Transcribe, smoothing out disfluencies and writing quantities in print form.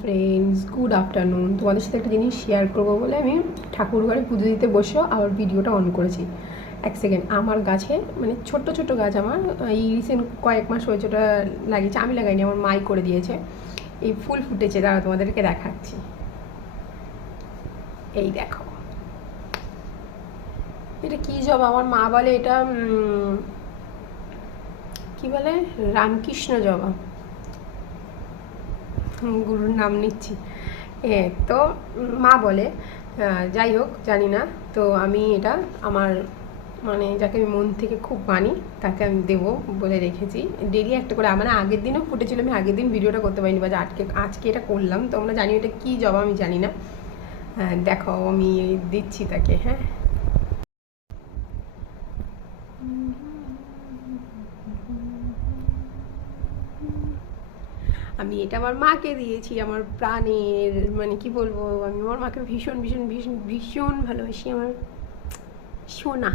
Friends, good afternoon. তোমাদের সাথে একটা জিনিস শেয়ার করবো বলে আমি ঠাকুর ঘরে পুজো দিতে বসেও আবার ভিডিওটা অন করেছি। এক সেকেন্ড, আমার গাছে মানে ছোট্ট ছোট্ট গাছ, আমার এই রিসেন্ট কয়েক মাস হয়েছে ওটা লাগিয়েছে, আমি লাগাইনি, আমার মাই করে দিয়েছে। এই ফুল ফুটেছে, দাঁড়া তোমাদেরকে দেখাচ্ছি। এই দেখো, এটা কী জবা, আমার মা বলে এটা কি বলে, রামকৃষ্ণ জবা। গুরুর নাম নিচ্ছি। তো মা বলে, যাই হোক জানি না, তো আমি এটা আমার মানে যাকে আমি মন থেকে খুব মানি তাকে আমি দেবো বলে রেখেছি। ডেলি একটা করে, মানে আগের দিনও ফুটেছিল, আমি আগের দিন ভিডিওটা করতে পারিনি, বা আজকে এটা করলাম। তোমরা জানি এটা কী জবা আমি জানি না। দেখো আমি দিচ্ছি তাকে। হ্যাঁ, আমি এটা আমার মাকে দিয়েছি, আমার প্রাণের, মানে কি বলবো, আমি আমার মাকে ভীষণ ভীষণ ভীষণ ভীষণ ভালোবাসি, আমার সোনা।